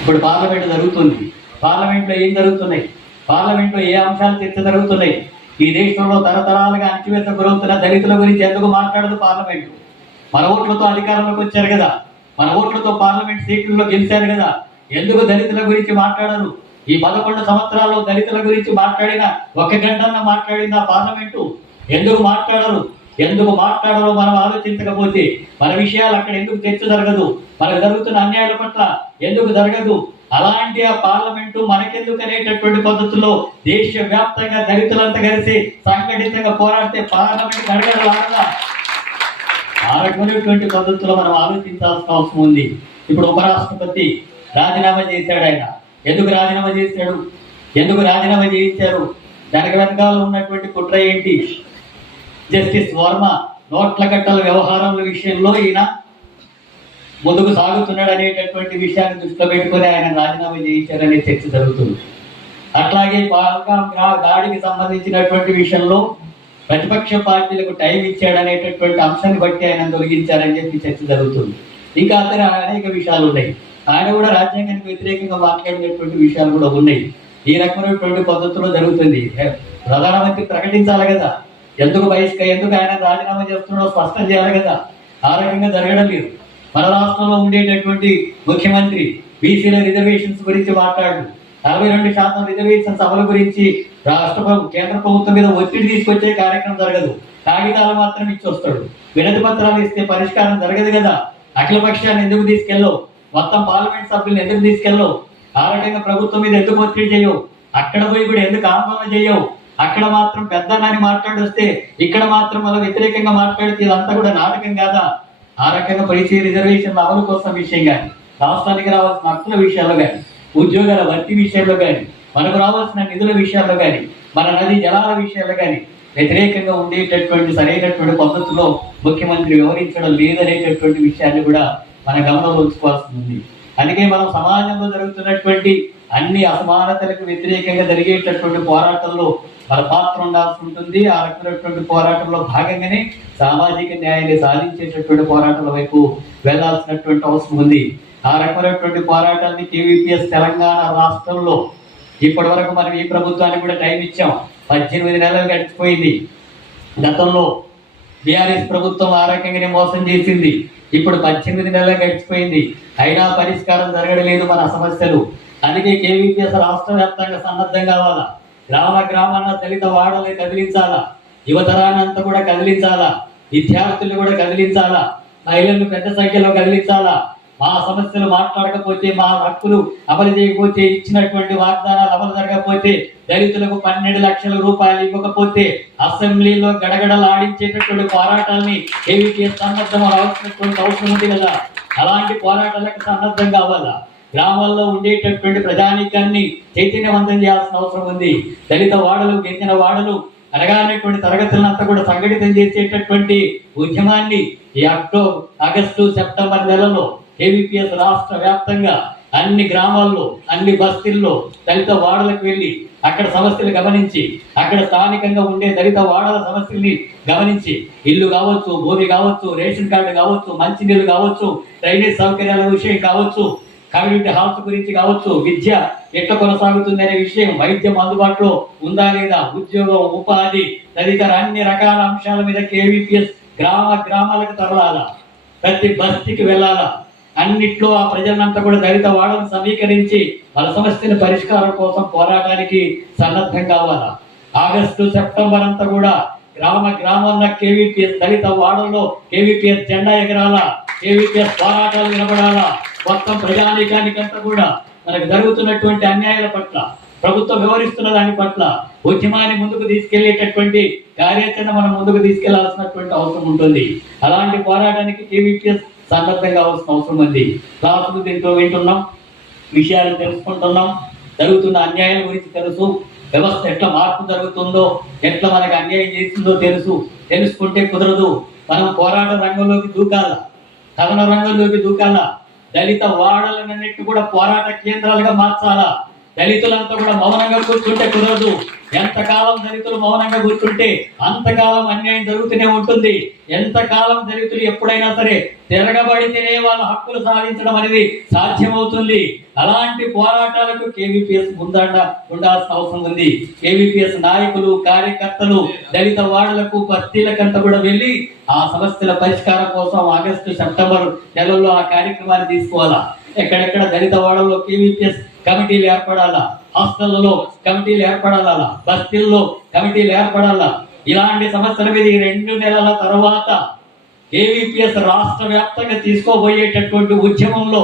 ఇప్పుడు పార్లమెంట్ జరుగుతుంది. పార్లమెంట్లో ఏం జరుగుతున్నాయి, పార్లమెంట్లో ఏ అంశాలు చర్చ జరుగుతున్నాయి, ఈ దేశంలో తరతరాలుగా అణచివేత గురవుతున్న దళితుల గురించి ఎందుకు మాట్లాడదు పార్లమెంటు? మన ఓట్లతో అధికారంలోకి వచ్చారు కదా, మన ఓట్లతో పార్లమెంట్ సీట్లలో గెలిచారు కదా, ఎందుకు దళితుల గురించి మాట్లాడరు? ఈ 11 సంవత్సరాల్లో దళితుల గురించి మాట్లాడిన 1 గంటన్న మాట్లాడిన పార్లమెంటు ఎందుకు మాట్లాడరు? ఎందుకు మాట్లాడరో మనం ఆలోచించకపోతే మన విషయాలు అక్కడ ఎందుకు చర్చ జరగదు? మనకు జరుగుతున్న అన్యాయాల పట్ల ఎందుకు జరగదు? అలాంటి ఆ పార్లమెంటు మనకెందుకు అనేటటువంటి పద్ధతుల్లో దేశవ్యాప్తంగా దళితులంతా కలిసి సంఘటితంగా పోరాడితే పార్లమెంట్ గడగడలాగా ఆ రకమైనటువంటి పద్ధతుల్లో మనం ఆలోచించాల్సిన అవసరం ఉంది. ఇప్పుడు ఉపరాష్ట్రపతి రాజీనామా చేశాడు. ఆయన ఎందుకు రాజీనామా చేశాడు? ఎందుకు రాజీనామా చేయించారు? దానికి వెనకాల ఉన్నటువంటి కుట్ర ఏంటి? జస్టిస్ వర్మ నోట్ల కట్టల వ్యవహారాల విషయంలో ఈయన ముందుకు సాగుతున్నాడు అనేటటువంటి విషయాన్ని దృష్టిలో పెట్టుకుని ఆయన రాజీనామా చేయించారనే చర్చ జరుగుతుంది. అట్లాగే దాడికి సంబంధించినటువంటి విషయంలో ప్రతిపక్ష పార్టీలకు టైం ఇచ్చాడనేటటువంటి అంశాన్ని బట్టి ఆయన తొలగించారని చెప్పి చర్చ జరుగుతుంది. ఇంకా అతను అనేక విషయాలు ఉన్నాయి. ఆయన కూడా రాజ్యాంగానికి వ్యతిరేకంగా మాట్లాడినటువంటి విషయాలు కూడా ఉన్నాయి. ఈ రకమైనటువంటి పద్ధతిలో జరుగుతుంది. ప్రధానమంత్రి ప్రకటించాలి కదా, ఎందుకు ఆయన రాజీనామా చేస్తున్నాడో స్పష్టం చేయాలి కదా. ఆ రకంగా జరగడం లేదు. మన రాష్ట్రంలో ఉండేటటువంటి ముఖ్యమంత్రి బీసీల రిజర్వేషన్స్ గురించి మాట్లాడు, 42% రిజర్వేషన్స్ అమలు గురించి కేంద్ర ప్రభుత్వం మీద ఒత్తిడి తీసుకొచ్చే కార్యక్రమం జరగదు. కాగితాలు మాత్రం ఇచ్చి వస్తాడు. వినతి పత్రాలు ఇస్తే పరిష్కారం జరగదు కదా. అఖిల పక్షాన్ని ఎందుకు తీసుకెళ్ళవు? మొత్తం పార్లమెంట్ సభ్యులను ఎందుకు తీసుకెళ్ళవు? ఆ రకంగా ప్రభుత్వం మీద ఎందుకు ఒత్తిడి చేయవు? అక్కడ పోయి కూడా ఎందుకు ఆందోళన చేయవు? అక్కడ మాత్రం పెద్దనని మాట్లాడి వస్తే ఇక్కడ మాత్రం వాళ్ళ వ్యతిరేకంగా మాట్లాడితే ఇదంతా కూడా నాటకం కాదా? ఆ రకంగా బీసీ రిజర్వేషన్ల అమలు కోసం విషయం కానీ, రాష్ట్రానికి రావాల్సిన హక్కుల విషయాల్లో కానీ, ఉద్యోగాల భర్తీ విషయంలో కానీ, మనకు రావాల్సిన నిధుల విషయాల్లో కానీ, మన నదీ జలాల విషయాల్లో కానీ వ్యతిరేకంగా ఉండేటటువంటి సరైనటువంటి పద్ధతిలో ముఖ్యమంత్రి వ్యవహరించడం లేదనేటటువంటి విషయాన్ని కూడా మన గమనంలో ఉంచుకోవాల్సి ఉంది. అందుకే మనం సమాజంలో జరుగుతున్నటువంటి అన్ని అసమానతలకు వ్యతిరేకంగా జరిగేటటువంటి పోరాటంలో మన పాత్ర ఉండాల్సి ఉంటుంది. ఆ రకమైనటువంటి పోరాటంలో భాగంగానే సామాజిక న్యాయాన్ని సాధించేటటువంటి పోరాటాల వైపు వెళ్లాల్సినటువంటి అవసరం ఉంది. ఆ రకమైనటువంటి పోరాటాన్ని కేవీపీఎస్ తెలంగాణ రాష్ట్రంలో ఇప్పటి వరకు మనం ఈ ప్రభుత్వానికి కూడా టైం ఇచ్చాం. 18 నెలలు గడిచిపోయింది. గతంలో బీఆర్ఎస్ ప్రభుత్వం ఆ రకంగానే మోసం చేసింది. ఇప్పుడు 18 నెలలు గడిచిపోయింది. అయినా పరిష్కారం జరగలేదు మన సమస్యలు. అందుకే కేవీపీఎస్ రాష్ట్ర వ్యాప్తంగా సన్నద్ధం కావాలా. గ్రామాన్న దళిత వాడల్ని కదిలించాలా, యువతరాన్ని అంతా కూడా కదిలించాలా, విద్యార్థుల్ని కూడా కదిలించాలా, మహిళలను పెద్ద సంఖ్యలో కదిలించాలా. మా సమస్యలు మాట్లాడకపోతే, మా హక్కులు అమలు చేయకపోతే, ఇచ్చినటువంటి వాగ్దానాలు అమలు జరగకపోతే, దళితులకు 12 లక్షల రూపాయలు ఇవ్వకపోతే అసెంబ్లీలో గడగడలాడించేటటువంటి పోరాటాన్ని కేవీపీఎస్ సన్నద్ధం అవ్వాల్సినటువంటి అవసరం ఉంది కదా. అలాంటి పోరాటాలకు సన్నద్ధం కావాలా. గ్రామాల్లో ఉండేటటువంటి ప్రజానీకాన్ని చైతన్యవంతం చేయాల్సిన అవసరం ఉంది. దళిత వాడలు, గిరిజన వాడలు అనగానేటువంటి తరగతులంతా కూడా సంఘటితం చేసేటటువంటి ఉద్యమాన్ని ఈ ఆగస్టు సెప్టెంబర్ నెలలో కేవీపీఎస్ రాష్ట్ర వ్యాప్తంగా అన్ని గ్రామాల్లో, అన్ని బస్తీల్లో దళిత వాడలకు వెళ్ళి అక్కడ సమస్యలు గమనించి, అక్కడ స్థానికంగా ఉండే దళిత వాడల సమస్యల్ని గమనించి, ఇల్లు కావచ్చు, భూమి కావచ్చు, రేషన్ కార్డు కావచ్చు, మంచినీళ్ళు కావచ్చు, డ్రైనేజ్ సౌకర్యాల విషయం కావచ్చు, కమ్యూనిటీ హాల్స్ గురించి కావచ్చు, విద్య ఎట్లా కొనసాగుతుంది అనే విషయం, వైద్యం అందుబాటులో ఉందా లేదా, ఉద్యోగం, ఉపాధి తదితర అన్ని రకాల అంశాల మీద కేవీపీఎస్ గ్రామాలకు తరలాలా, ప్రతి బస్తీకి వెళ్ళాలా. అన్నిట్లో ఆ ప్రజలంతా కూడా దళిత వాడలను సమీకరించి వాళ్ళ సమస్యల పరిష్కారం కోసం పోరాటానికి సన్నద్ధం కావాలా. ఆగస్టు సెప్టెంబర్ అంతా కూడా గ్రామాన్న కేవీపీఎస్ దళిత వాడల్లో కేవీపీఎస్ జెండా ఎగరాలా, కేవీపీఎస్ పోరాటాలు నిలబడాలా. మొత్తం ప్రజానీకానికంతా కూడా మనకు జరుగుతున్నటువంటి అన్యాయాల పట్ల, ప్రభుత్వం వ్యవహరిస్తున్న దాని పట్ల ఉద్యమాన్ని ముందుకు తీసుకెళ్లేటటువంటి కార్యాచరణ మనం ముందుకు తీసుకెళ్లాల్సినటువంటి అవసరం ఉంటుంది. అలాంటి పోరాటానికి కేవీపీఎస్ సన్నద్ధం కావాల్సిన అవసరం ఉంది. క్లాసులు దీంట్లో వింటున్నాం, విషయాలు తెలుసుకుంటున్నాం, జరుగుతున్న అన్యాయాల గురించి తెలుసు, వ్యవస్థ ఎట్లా మార్పు జరుగుతుందో, ఎట్లా మనకు అన్యాయం చేస్తుందో తెలుసుకుంటే కుదరదు. మనం పోరాట రంగంలోకి దూకాల, కథన రంగంలోకి దూకాల. దళిత వాడలన్నిటి కూడా పోరాట కేంద్రాలుగా మార్చాలా. దళితులంతా కూడా మౌనంగా కూర్చుంటే కుదరదు. ఎంతకాలం దళితులు మౌనంగా కూర్చుంటే అంతకాలం అన్యాయం జరుగుతూనే ఉంటుంది. ఎంతకాలం దళితులు ఎప్పుడైనా సరే తిరగబడితేనే వాళ్ళ హక్కులు సాధించడం అనేది సాధ్యమవుతుంది. అలాంటి పోరాటాలకు కేవీపీఎస్ ఉండాల్సిన అవసరం ఉంది. కేవీపీఎస్ నాయకులు, కార్యకర్తలు దళిత వాడలకు, బస్తీలకంతా కూడా వెళ్ళి ఆ సమస్యల పరిష్కారం కోసం ఆగస్టు, సెప్టెంబర్ నెలల్లో ఆ కార్యక్రమాన్ని తీసుకోవాలా. ఎక్కడెక్కడ దళిత వాడల్లో కేవీపీఎస్ కమిటీలు ఏర్పడాలా, హాస్టళ్లలో కమిటీలు ఏర్పడాలా, బస్తీల్లో కమిటీలు ఏర్పడాలా. ఇలాంటి సమస్యల మీద ఈ 2 నెలల తర్వాత కేవీపీఎస్ రాష్ట్ర వ్యాప్తంగా తీసుకోబోయేటటువంటి ఉద్యమంలో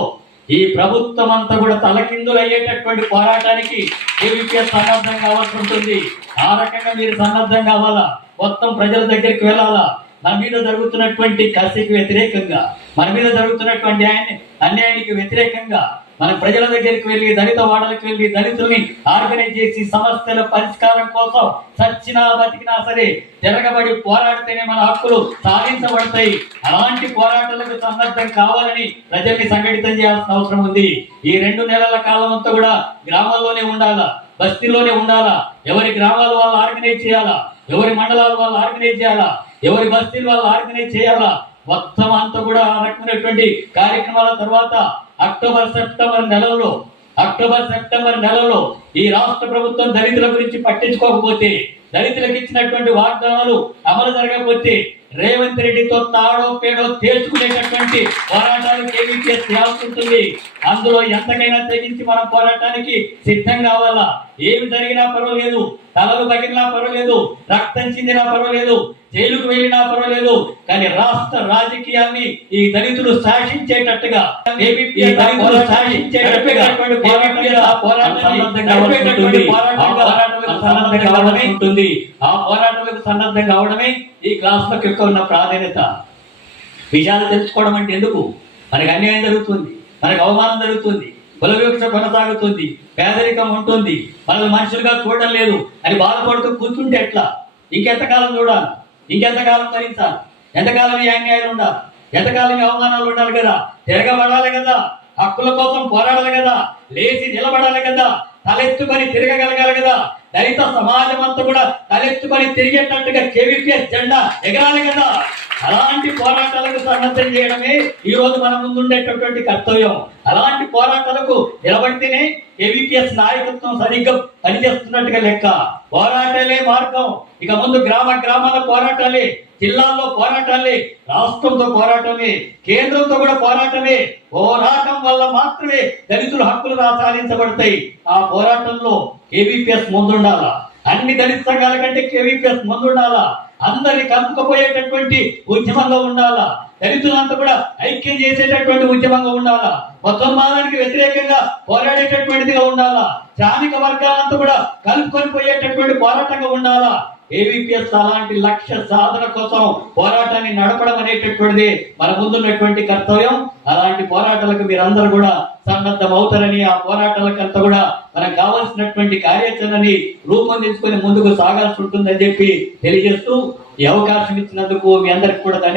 ఈ ప్రభుత్వం అంతా కూడా తలకిందులు అయ్యేటటువంటి పోరాటానికి కేవీపీఎస్ సన్నద్ధం కావాల్సి ఉంటుంది. ఆ రకంగా మీరు సన్నద్ధం కావాలా, మొత్తం ప్రజల దగ్గరికి వెళ్ళాలా. మన మీద జరుగుతున్నటువంటి కసికి వ్యతిరేకంగా, మన మీద జరుగుతున్నటువంటి అన్యాయానికి వ్యతిరేకంగా మన ప్రజల దగ్గరికి వెళ్ళి, దళిత వాడలకు వెళ్ళి, దళితుల్ని ఆర్గనైజ్ చేసి సమస్యల పరిష్కారం కోసం చచ్చినా బతికినా సరే తిరగబడి పోరాడితేనే మన హక్కులు సాధించబడతాయి. అలాంటి పోరాటాలకు సన్నద్ధం కావాలని ప్రజల్ని సంఘటితం చేయాల్సిన అవసరం ఉంది. ఈ 2 నెలల కాలం అంతా కూడా గ్రామాల్లోనే ఉండాలా, బస్తీల్లోనే ఉండాలా. ఎవరి గ్రామాలు వాళ్ళు ఆర్గనైజ్ చేయాలా, ఎవరి మండలాలు వాళ్ళు ఆర్గనైజ్ చేయాలా, ఎవరి బస్తీలు వాళ్ళు ఆర్గనైజ్ చేయాలా. మొత్తం అంతా కూడా ఆ రకమైనటువంటి కార్యక్రమాల తర్వాత అక్టోబర్ సెప్టెంబర్ నెలలో ఈ రాష్ట్ర ప్రభుత్వం దళితుల గురించి పట్టించుకోకపోతే, దళితులకు ఇచ్చినటువంటి వాగ్దానాలు అమలు జరగకపోతే రేవంత్ రెడ్డితో తాడో పేడో తేల్చుకునేటటువంటి పోరాటాలు కేవీపీఎస్ చేయాల్సి ఉంటుంది. అందులో ఎంతకైనా తెగించి మనం పోరాటానికి సిద్ధం కావాలా. ఏమి జరిగినా పర్వాలేదు, తలలు పగిలినా పర్వాలేదు, రక్తం చిందినా పర్వాలేదు, జైలుకు వెళ్ళినా పర్వాలేదు, కానీ రాష్ట్ర రాజకీయాన్ని ఈ దళితులు శాసించేటట్టుగా ఆ పోరాటాలకు సన్నద్ధం కావడమే ఈ క్లాస్ యొక్క ఉన్న ప్రాధాన్యత. విషయాలు తెలుసుకోవడం అంటే ఎందుకు? మనకి అన్యాయం జరుగుతుంది, మనకు అవమానం జరుగుతుంది, కుల వివక్ష కొనసాగుతుంది, పేదరికం ఉంటుంది, మనల్ని మనుషులుగా చూడడం లేదు అని బాధపడుతూ కూర్చుంటే ఎట్లా? ఇంకెంతకాలం చూడాలి, ఇంకెంతకాలం భరించాలి, ఎంతకాలం ఈ అన్యాయాలు ఉండాలి, ఎంతకాలం అవమానాలు ఉండాలి కదా. తిరగబడాలి కదా, హక్కుల కోసం పోరాడాలి కదా, లేచి నిలబడాలి కదా, తలెత్తుకొని తిరగగలగాలి కదా. దళిత సమాజం అంతా కూడా తలెత్తుకొని తిరిగేటట్టుగా కేవీపీఎస్ జెండా ఎగరాలి కదా. అలాంటి పోరాటాలకు సన్నద్ధం చేయడమే ఈ రోజు మన ముందుండేటటువంటి కర్తవ్యం. అలాంటి పోరాటాలకు నిలబడితేనే కేవీపీఎస్ నాయకత్వం సరిగ్గా పనిచేస్తున్నట్టుగా లెక్క. పోరాటాలే మార్గం. ఇక ముందు గ్రామాల పోరాటాలే, జిల్లాల్లో పోరాటాలే, రాష్ట్రంతో పోరాటమే, కేంద్రంతో కూడా పోరాటమే. పోరాటం వల్ల మాత్రమే దళితుల హక్కులు సాధించబడతాయి. ఆ పోరాటంలో కేవీపీఎస్ ముందుండాలా. అన్ని దళిత సంఘాల కంటే కేవీపీఎస్ ముందుండాలా. అందరిని కలుపుకపోయేటటువంటి ఉద్యమంగా ఉండాలా. దళితులంతా కూడా ఐక్యం చేసేటటువంటి ఉద్యమంగా ఉండాలా. మతోన్మాదానికి వ్యతిరేకంగా పోరాడేటటువంటిదిగా ఉండాలా. శ్రామిక వర్గాలంతా కూడా కలుపుకొని పోయేటటువంటి పోరాటంగా ఉండాలా. ఏవీపీఎస్ అలాంటి లక్ష్య సాధన కోసం పోరాటాన్ని నడపడం అనేటటువంటిది మన ముందున్నటువంటి కర్తవ్యం. అలాంటి పోరాటాలకు మీరందరూ కూడా సన్నద్ధం అవుతారని, ఆ పోరాటాలకంతా కూడా మనకు కావాల్సినటువంటి కార్యాచరణని రూపొందించుకొని ముందుకు సాగాల్సి ఉంటుందని చెప్పి తెలియజేస్తూ ఈ అవకాశం ఇచ్చినందుకు మీ అందరికి కూడా ధన్యవాదాలు.